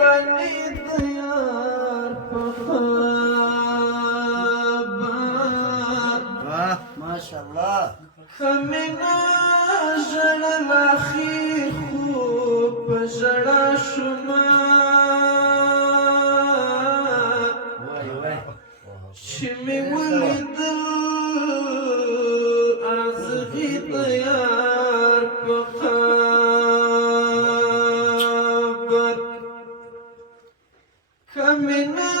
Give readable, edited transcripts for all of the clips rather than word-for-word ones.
لانی دیار پخبر ماشاءالله کمینا ژړل اخیر خو په ژړا شومه چې مې ولیدل ازغي د یار په قبر کمینا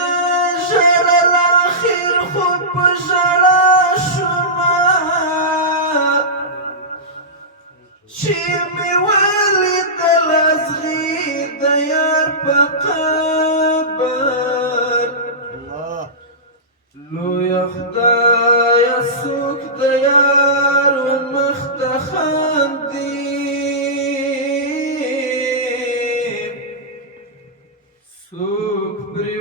ژړل اخیر خو په ژړا شومه چې مې ولیدل ازغي د یار په قبر لویه خدایه څوک د یار و مخ ته خاندي څوک پرې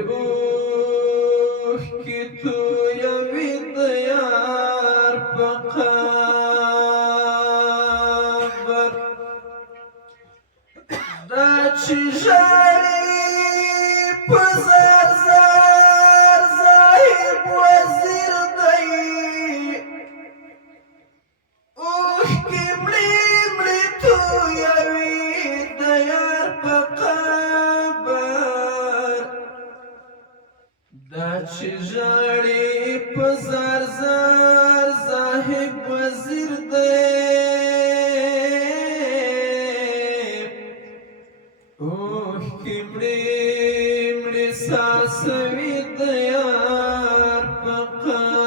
اوښکې تویوي د یار په قبر دا چې ژاړي په زار زار زاهد وزیر دی اوښکې مړې مړې تویوي د یار په قبر دا چې ژاړي په زار زار زاهد وزیر دی اوښکې مړې مړې ساسوي د یار په قبر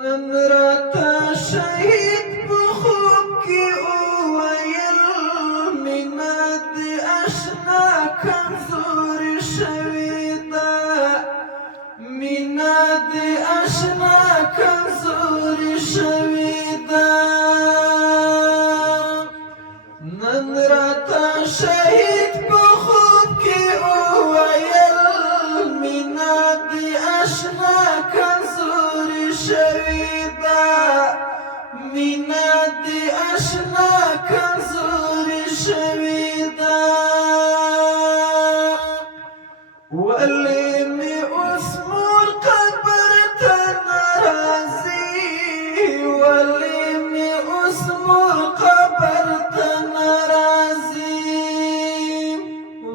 نن راته شهید په خوب کې وویل مینه دې اشنا کمزورې شوې ده مینه دې اشنا کمزورې شوې ده نن راته شهید په خوب کې وویل مینه دې اشنا کمزورې شوې ده مینه دې اشنا کمزورې شوې ده ولې مې اوس مور قبر ته نه راځي ولې مې اوس مور قبر ته نه راځي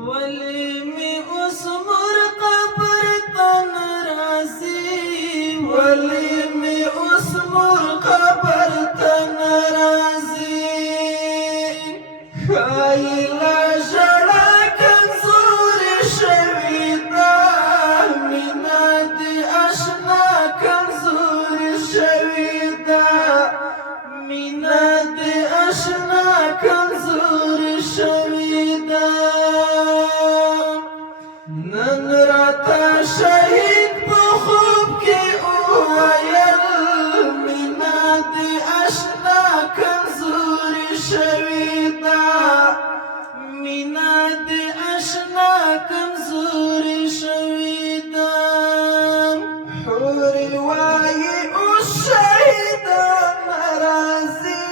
ولې مې اوس مور قبر ته نه راځي ولې مې اوس مور قبر ته نه راځي ښایي لا ژړا کمزورې شوې ده مینه دې اشنا کمزورې شوې ده مینه دې اشنا کمزورې شوې ده نن راته شهید په خوب کې وویل مینه دې اشنا کمزورې شوې ده مینه دې اشنا کمزورې شوې ده حورې وایي اوس شهیدان راځي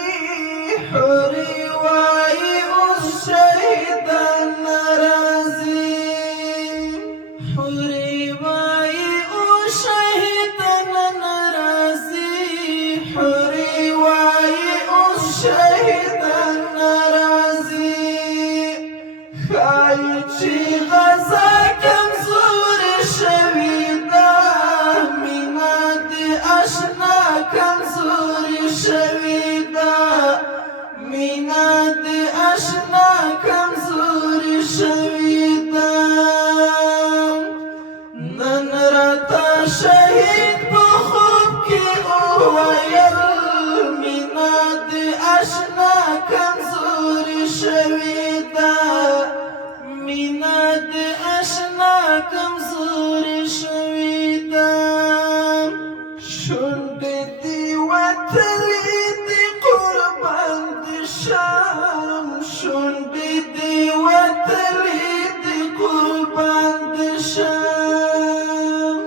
حورې وایي اوس شهیدان راځي حورې وایي اوس شهیدان راځي حورې وایي اوس شهیدان راځي ښایي چې غزا کمزورې شوې ده مینه دې اشنا کمزورې شوې ده مینه دې اشنا کمزورې شوې ده نن راته شهید په خوب کې وویل مینه دې اشنا کمزورې شوې ده مینه دې اشنا کمزورې شوې ده شونډې دې وتلې دې قربان دې شم شونډې دې وتلې دې قربان دې شم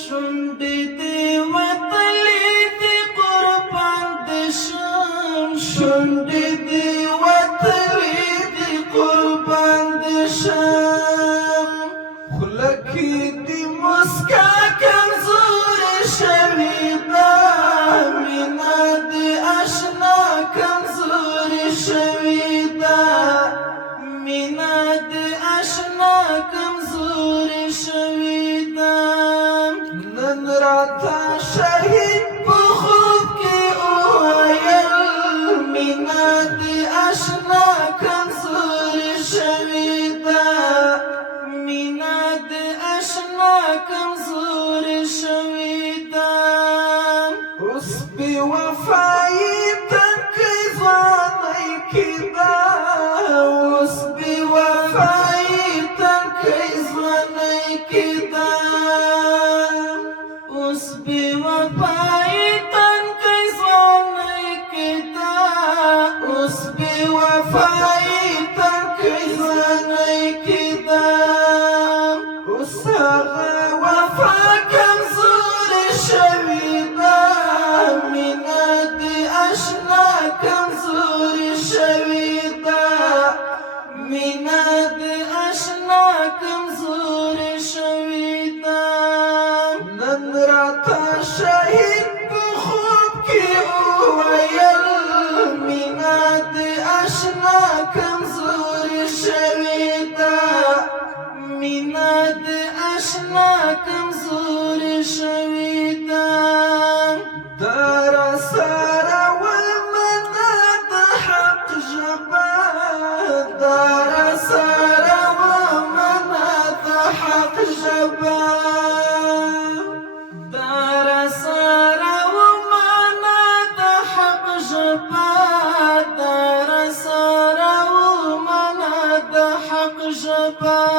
شونډې دې وتلې دې قربان دې شم شونډې دې وتلې دي قربان دې شم خوله کې دې مسکا کمزورې شوې ده مینه دې اشنا کمزورې شوې ده مینه دې اشنا کمزورې شوې ده نن راته شهید په خوب کې وویل مینه دې اشنا کمزورې شوې ده مینه دې اشنا کمزورې شوې ده اوس بې وفایي تنکۍ ځوانۍ کې ده اوس بې وفایي تنکۍ ځوانۍ کې ده اوس بې وفایي تنکۍ ځوانۍ کې ده اوس بې وفایي تنکۍ ځوانۍ کې ده اوس هغه وفا کمزورې شوې ده مینه دې اشنا کمزورې شوې ده مینه دې اشنا کمزورې شوې ده نن راته شهید په خوب کې وویل مینه دې اشنا کمزورې شوې ده مینه دې اشنا کمزورې شوې ده دا راسره ومنه د حق ژبه دا راسره ومنه د حق ژبه دا راسره ومنه د حق ژبه دا راسره ومنه د حق ژبه